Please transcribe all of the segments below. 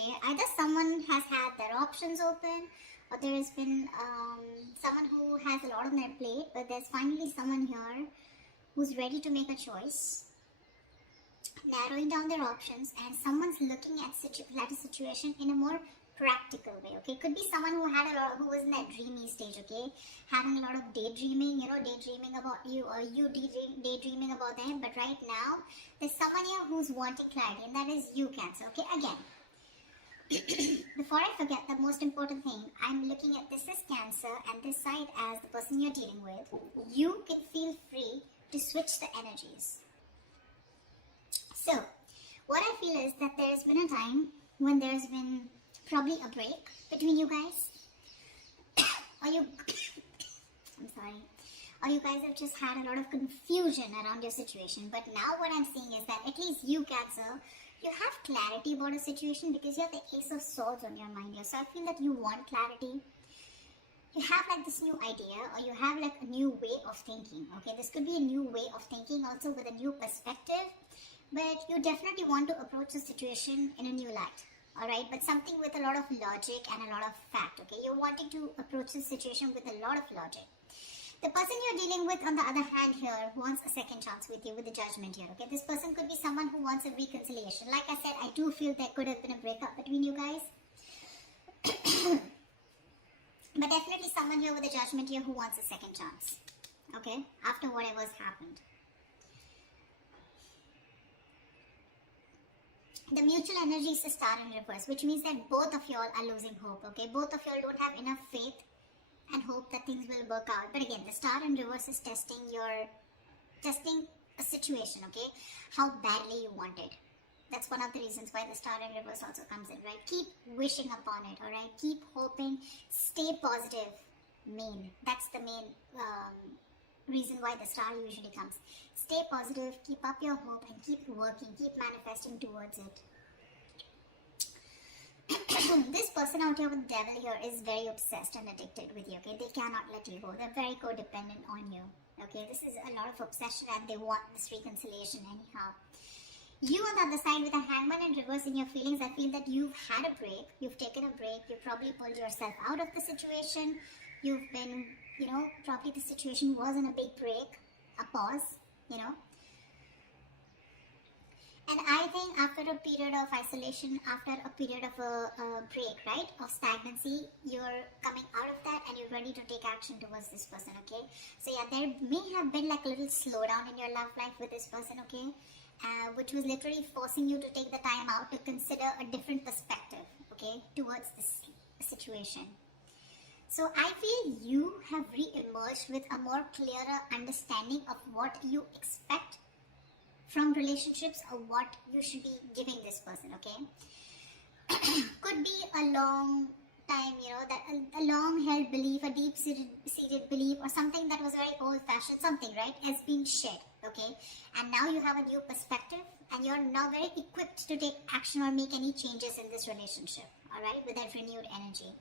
okay? Either someone has had their options open, or there has been someone who has a lot on their plate, but there's finally someone here who's ready to make a choice, narrowing down their options, and someone's looking at a situation in a more practical way, okay? Could be someone who was in that dreamy stage, okay? Having a lot of daydreaming, daydreaming about you, or you daydreaming about them. But right now, there's someone here who's wanting clarity, and that is you, Cancer, okay? Again, before I forget, the most important thing, I'm looking at this as Cancer and this side as the person you're dealing with. You can feel free to switch the energies. So, what I feel is that there's been a time when there's been probably a break between you guys. Or you, I'm sorry. Or you guys have just had a lot of confusion around your situation. But now what I'm seeing is that at least you, Cancer, you have clarity about a situation because you have the Ace of Swords on your mind here. So I feel that you want clarity. You have like this new idea, or you have like a new way of thinking, okay? This could be a new way of thinking also with a new perspective, but you definitely want to approach the situation in a new light, all right? But something with a lot of logic and a lot of fact, okay? You're wanting to approach the situation with a lot of logic. The person you're dealing with, on the other hand here, wants a second chance with you, with the Judgment here, okay? This person could be someone who wants a reconciliation. Like I said, I do feel there could have been a breakup between you guys. But definitely someone here with the Judgment here who wants a second chance, okay? After whatever's happened. The mutual energy is a star in reverse, which means that both of y'all are losing hope, okay? Both of y'all don't have enough faith and hope that things will work out. But again, the star in reverse is testing a situation, okay? How badly you want it. That's one of the reasons why the star in reverse also comes in, right? Keep wishing upon it, all right? Keep hoping. Stay positive. That's the main reason why the star usually comes. Stay positive, keep up your hope, and keep working, keep manifesting towards it. This person out here with the devil here is very obsessed and addicted with you, okay? They cannot let you go. They're very codependent on you, okay? This is a lot of obsession and they want this reconciliation anyhow. You on the other side with a hangman and reverse in your feelings, I feel that you've had a break. You've taken a break. You've probably pulled yourself out of the situation. You've been, probably the situation wasn't a big break, a pause, And I think after a period of isolation, after a period of a break, right, of stagnancy, you're coming out of that and you're ready to take action towards this person, okay? So yeah, there may have been like a little slowdown in your love life with this person, okay? Which was literally forcing you to take the time out to consider a different perspective, okay, towards this situation. So I feel you have re-emerged with a more clearer understanding of what you expect from relationships, or what you should be giving this person, okay? Could be a long time, that a long held belief, a deep seated belief, or something that was very old fashioned, something, right, has been shed, okay? And now you have a new perspective and you're now very equipped to take action or make any changes in this relationship, all right, with that renewed energy.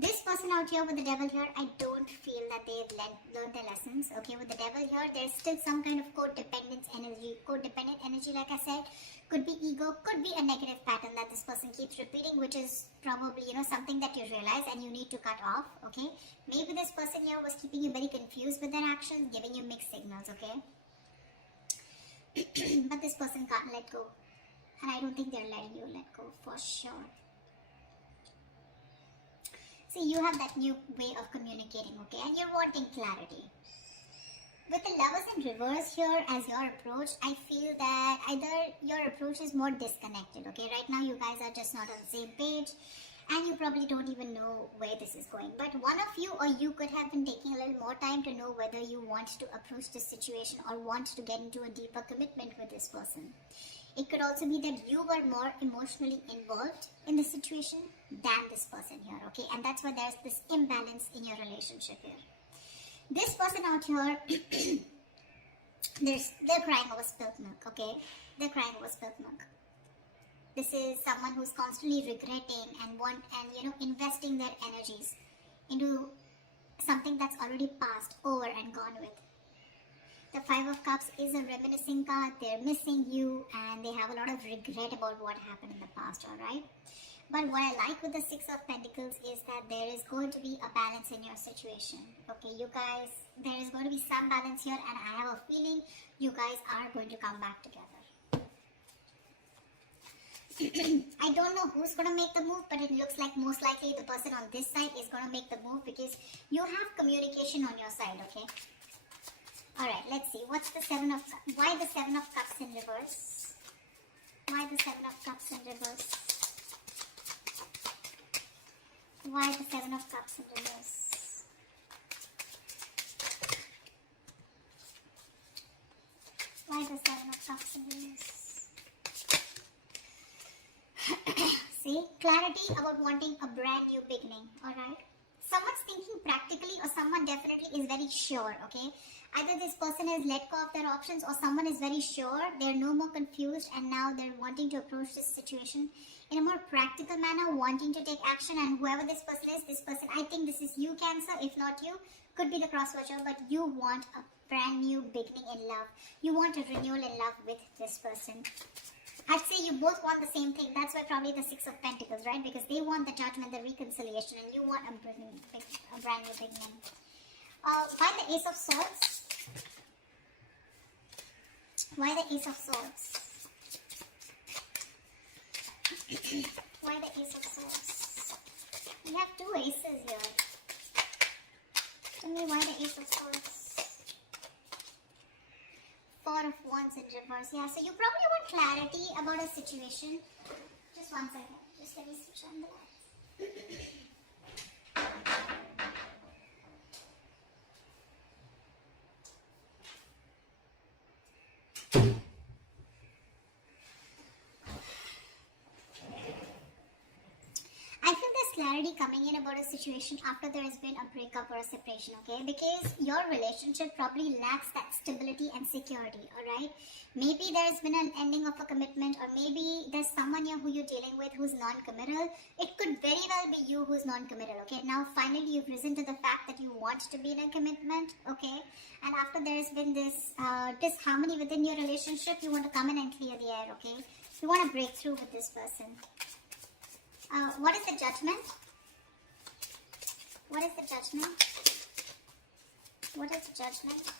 This person out here with the devil here, I don't feel that they've learned their lessons, okay? With the devil here, there's still some kind of codependent energy, like I said. Could be ego, could be a negative pattern that this person keeps repeating, which is probably, something that you realize and you need to cut off, okay? Maybe this person here was keeping you very confused with their actions, giving you mixed signals, okay? But this person can't let go. And I don't think they're letting you let go, for sure. See, you have that new way of communicating, okay? And you're wanting clarity. With the Lovers in reverse here as your approach, I feel that either your approach is more disconnected, okay? Right now, you guys are just not on the same page. And you probably don't even know where this is going. But one of you or you could have been taking a little more time to know whether you want to approach this situation or want to get into a deeper commitment with this person. It could also be that you were more emotionally involved in the situation than this person here, okay? And that's why there's this imbalance in your relationship here. This person out here, they're crying over spilt milk, okay? They're crying over spilt milk. This is someone who's constantly regretting and investing their energies into something that's already passed, over and gone with. The Five of Cups is a reminiscing card. They're missing you and they have a lot of regret about what happened in the past, alright? But what I like with the Six of Pentacles is that there is going to be a balance in your situation. Okay, you guys, there is going to be some balance here, and I have a feeling you guys are going to come back together. I don't know who's going to make the move, but it looks like most likely the person on this side is going to make the move because you have communication on your side, okay? Alright, let's see. What's the Seven of Cups? Why the Seven of Cups in reverse? Why the Seven of Cups in reverse? Why the Seven of Cups in reverse? Why the Seven of Cups in reverse? See, clarity about wanting a brand new beginning, alright? Someone's thinking practically or someone definitely is very sure, okay? Either this person has let go of their options or someone is very sure, they're no more confused and now they're wanting to approach this situation in a more practical manner, wanting to take action, and whoever this person is, I think this is you, Cancer, if not you, could be the cross watcher, but you want a brand new beginning in love. You want a renewal in love with this person. I'd say you both want the same thing. That's why probably the Six of Pentacles, right? Because they want the judgment, the reconciliation, and you want a brand new beginning. Why the Ace of Swords? Why the Ace of Swords? Why the Ace of Swords? We have two aces here. Tell me why the Ace of Swords? Four of Wands in reverse. Yeah, so you probably want clarity about a situation. Just one second. Just let me switch on the lights. I feel there's clarity coming in about a situation after there has been a breakup or a separation, okay? Because your relationship probably lacks that stability and security, alright? Maybe there's been an ending of a commitment, or maybe there's someone here who you're dealing with who's non-committal. It could very well be you who's non-committal, okay? Now, finally, you've risen to the fact that you want to be in a commitment, okay? And after there's been this disharmony within your relationship, you want to come in and clear the air, okay? You want to break through with this person. What is the Judgment? What is the Judgment? What is the Judgment?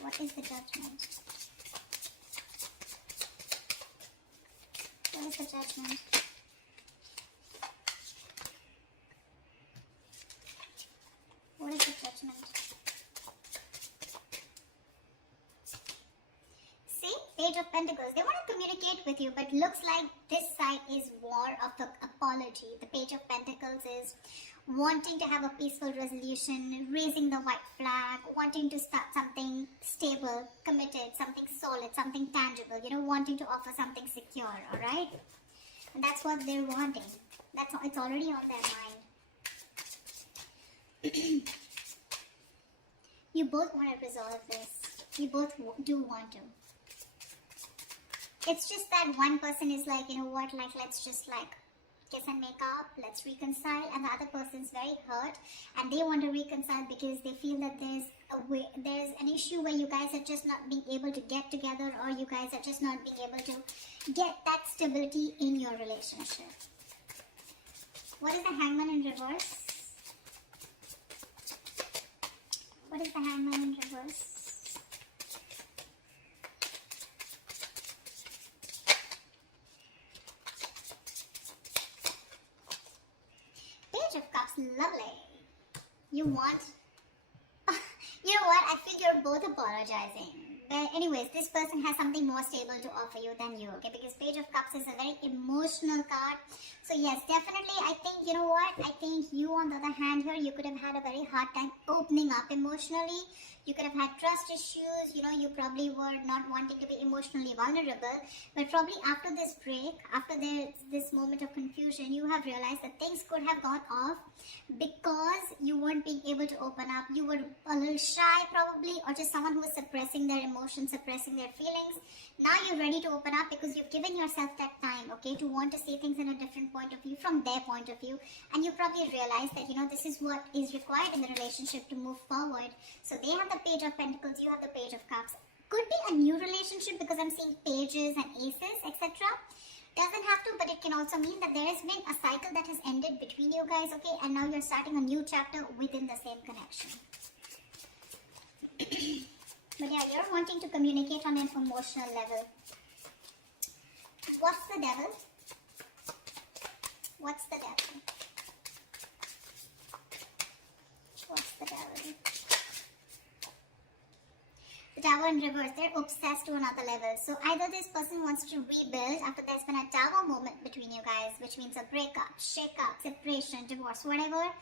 What is the Judgment? What is the Judgment? What is the Judgment? Page of Pentacles. They want to communicate with you, but looks like this side is more of an apology. The Page of Pentacles is wanting to have a peaceful resolution, raising the white flag, wanting to start something stable, committed, something solid, something tangible, you know, wanting to offer something secure, alright? And that's what they're wanting. It's already on their mind. You both want to resolve this. You both do want to. It's just that one person is like, you know what, like, let's just like kiss and make up, let's reconcile, and the other person's very hurt and they want to reconcile because they feel that there's an issue where you guys are just not being able to get together, or you guys are just not being able to get that stability in your relationship. What is the Hangman in reverse? What is the Hangman in reverse? Page of Cups, lovely. You want... you know what? I feel you're both apologizing. But anyways, this person has something more stable to offer you than you, okay? Because Page of Cups is a very emotional card. So yes, definitely, I think, you know what? I think you, on the other hand here, you could have had a very hard time opening up emotionally. You could have had trust issues, you know, you probably were not wanting to be emotionally vulnerable. But probably after this break, after this moment of confusion, you have realized that things could have gone off because you weren't being able to open up. You were a little shy probably, or just someone who was suppressing their emotions, suppressing their feelings. Now you're ready to open up because you've given yourself that time, okay, to want to see things in a different point of view, from their point of view. And you probably realize that, you know, this is what is required in the relationship to move forward. So they have the Page of Pentacles, you have the Page of Cups. Could be a new relationship because I'm seeing pages and aces, etc. Doesn't have to, but it can also mean that there has been a cycle that has ended between you guys, okay? And now you're starting a new chapter within the same connection. But yeah, you're wanting to communicate on an emotional level. What's the devil? What's the devil? What's the devil? The Tower in reverse, they're obsessed to another level. So either this person wants to rebuild after there's been a Tower moment between you guys, which means a breakup, shake-up, separation, divorce, whatever.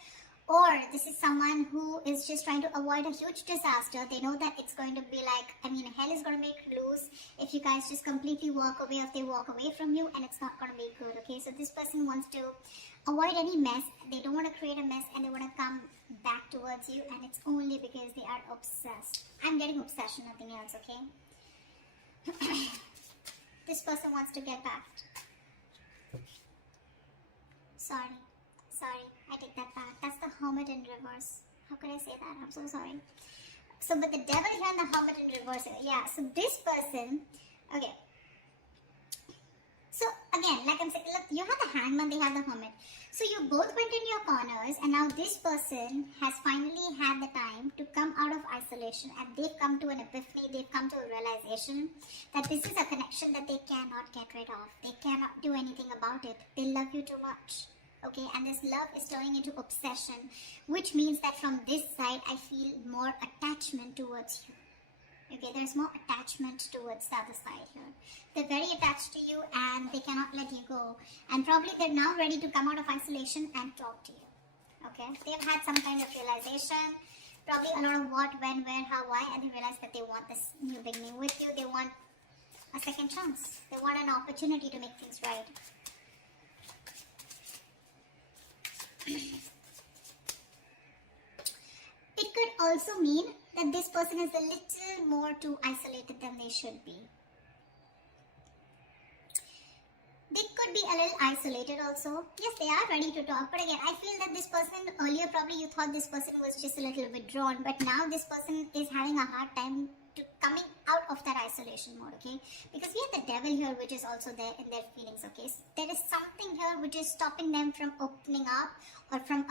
Or this is someone who is just trying to avoid a huge disaster. They know that it's going to be like, hell is going to make loose if you guys just completely walk away, if they walk away from you, and it's not going to be good, okay? So this person wants to avoid any mess. They don't want to create a mess, and they want to come back towards you, and it's only because they are obsessed. I'm getting obsession, nothing else, okay? This person wants to get back. Sorry, I take that back. That's the Hermit in reverse. How could I say that? I'm so sorry. So, but the devil here and the Hermit in reverse. Yeah, so this person, okay. So, again, like I'm saying, look, you have the Hangman, they have the Hermit. So, you both went in your corners, and now this person has finally had the time to come out of isolation, and they've come to an epiphany, they've come to a realization that this is a connection that they cannot get rid of. They cannot do anything about it. They love you too much. Okay, and this love is turning into obsession, which means that from this side, I feel more attachment towards you. Okay, there's more attachment towards the other side here. They're very attached to you and they cannot let you go. And probably they're now ready to come out of isolation and talk to you. Okay, they've had some kind of realization, probably a lot of what, when, where, how, why, and they realize that they want this new beginning with you. They want a second chance. They want an opportunity to make things right. It could also mean that this person is a little more too isolated than they should be. They could be a little isolated also. Yes, they are ready to talk. But again, I feel that this person, earlier probably you thought this person was just a little withdrawn. But now this person is having a hard time to coming out of that isolation mode, okay? Because we have the devil here, which is also there in their feelings, okay? So there is something here which is stopping them from opening up or from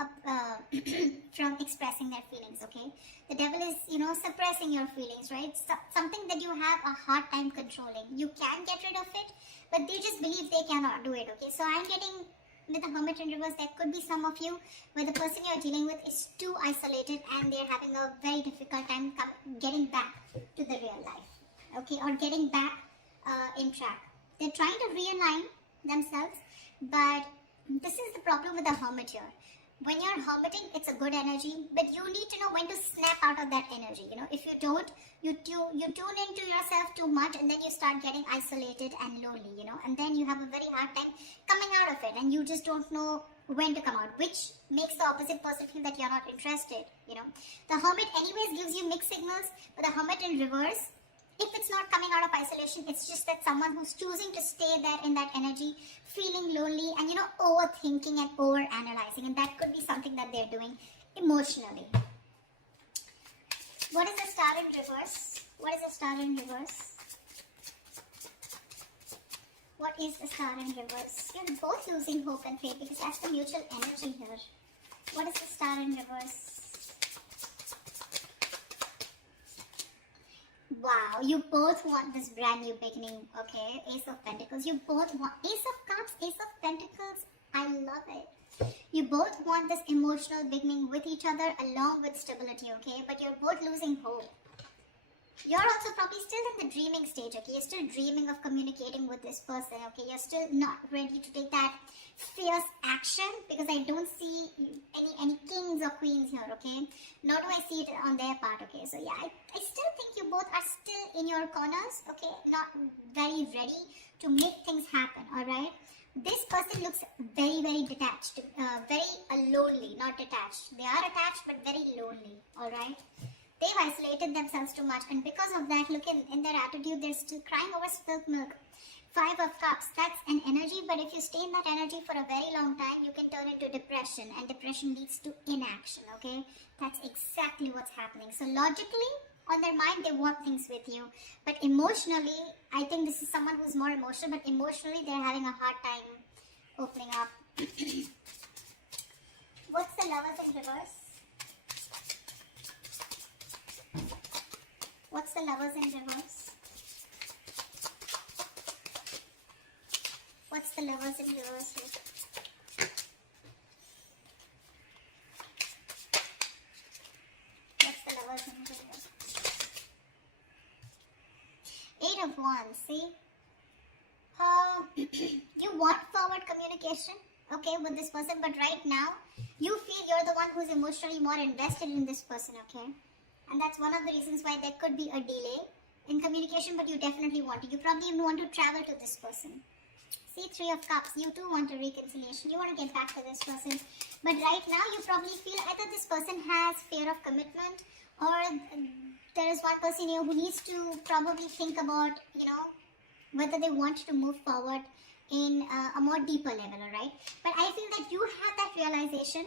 from expressing their feelings, okay? The devil is, suppressing your feelings, right? Something that you have a hard time controlling. You can get rid of it, but they just believe they cannot do it, okay? So I'm getting, with the Hermit in reverse, there could be some of you where the person you're dealing with is too isolated and they're having a very difficult time getting back to the real life, okay, or getting back in track. They're trying to realign themselves, but this is the problem with the Hermit here. When you're hermiting, it's a good energy, but you need to know when to snap out of that energy. If you don't, you tune into yourself too much, and then you start getting isolated and lonely, and then you have a very hard time coming out of it, and you just don't know when to come out, which makes the opposite person feel that you're not interested, The Hermit anyways gives you mixed signals, but the Hermit in reverse, if it's not coming out of isolation, it's just that someone who's choosing to stay there in that energy, feeling lonely and, overthinking and overanalyzing. And that could be something that they're doing emotionally. What is the Star in reverse? What is the Star in reverse? What is the Star in reverse? You're both losing hope and faith because that's the mutual energy here. What is the Star in reverse? Wow, you both want this brand new beginning, okay? Ace of Pentacles. You both want Ace of Cups, Ace of Pentacles. I love it. You both want this emotional beginning with each other along with stability, okay? But you're both losing hope. You're also probably still in the dreaming stage, okay? You're still dreaming of communicating with this person, okay? You're still not ready to take that fierce action because I don't see any kings or queens here, okay? Nor do I see it on their part, okay? So yeah, I still think you both are still in your corners, okay? Not very ready to make things happen, alright? This person looks very, very detached, very lonely, not detached. They are attached but very lonely, alright? They've isolated themselves too much, and because of that, look in their attitude, they're still crying over spilt milk. 5 of Cups, that's an energy, but if you stay in that energy for a very long time, you can turn into depression, and depression leads to inaction, okay? That's exactly what's happening. So logically, On their mind, they want things with you. But emotionally, I think this is someone who's more emotional, but emotionally, they're having a hard time opening up. What's the Lovers in reverse? What's the Lovers in reverse? What's the Lovers in reverse here? What's the Lovers in reverse? Eight of Wands, see? You want forward communication, okay, with this person, but right now, you feel you're the one who's emotionally more invested in this person, okay? And that's one of the reasons why there could be a delay in communication, but you definitely want to. You probably even want to travel to this person. See, Three of Cups, you too want a reconciliation. You want to get back to this person. But right now, you probably feel either this person has fear of commitment, or there is one person here who needs to probably think about, whether they want to move forward in a more deeper level, alright? But I feel that you have that realization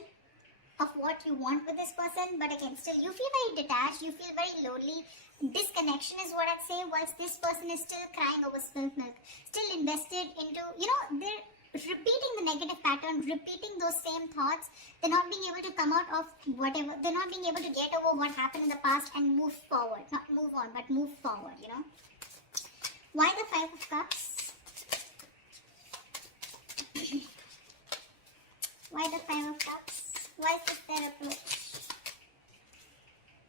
of what you want with this person, but again, still you feel very detached, you feel very lonely. Disconnection is what I'd say, whilst this person is still crying over spilt milk, still invested into, they're repeating the negative pattern, repeating those same thoughts. They're not being able to come out of whatever, they're not being able to get over what happened in the past and move forward. Not move on, but move forward, Why the Five of Cups? Why the Five of Cups? Why is this their approach?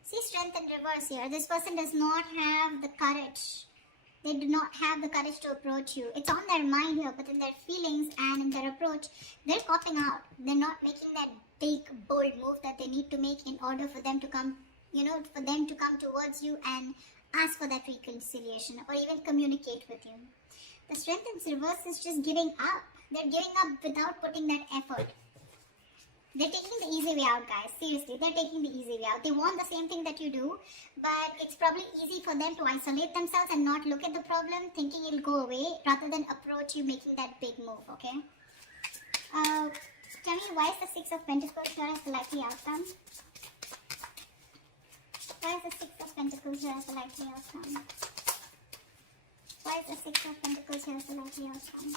See, Strength in reverse here. This person does not have the courage. They do not have the courage to approach you. It's on their mind here, but in their feelings and in their approach, they're copping out. They're not making that big, bold move that they need to make in order for them to come, for them to come towards you and ask for that reconciliation or even communicate with you. The Strength in reverse is just giving up. They're giving up without putting that effort. They're taking the easy way out, guys. Seriously, they're taking the easy way out. They want the same thing that you do, but it's probably easy for them to isolate themselves and not look at the problem, thinking it'll go away, rather than approach you making that big move, okay? Tell me, why is the Six of Pentacles here as the likely outcome? Why is the Six of Pentacles here as the likely outcome? Why is the Six of Pentacles here as the likely outcome?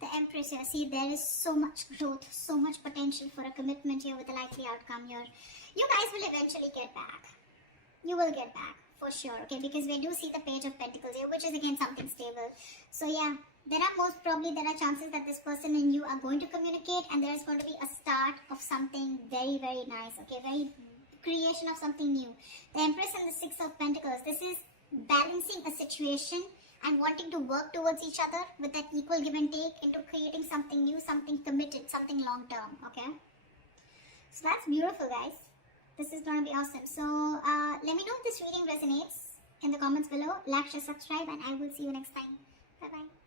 The Empress here. See, there is so much growth, so much potential for a commitment here with a likely outcome here. You guys will eventually get back. You will get back, for sure, okay? Because we do see the Page of Pentacles here, which is again something stable. So yeah, there are chances that this person and you are going to communicate, and there is going to be a start of something very, very nice, okay? Very creation of something new. The Empress and the Six of Pentacles. This is balancing a situation and wanting to work towards each other with that equal give and take into creating something new, something committed, something long term, okay? So that's beautiful, guys. This is going to be awesome. So let me know if this reading resonates in the comments below. Like, share, subscribe, and I will see you next time. Bye-bye.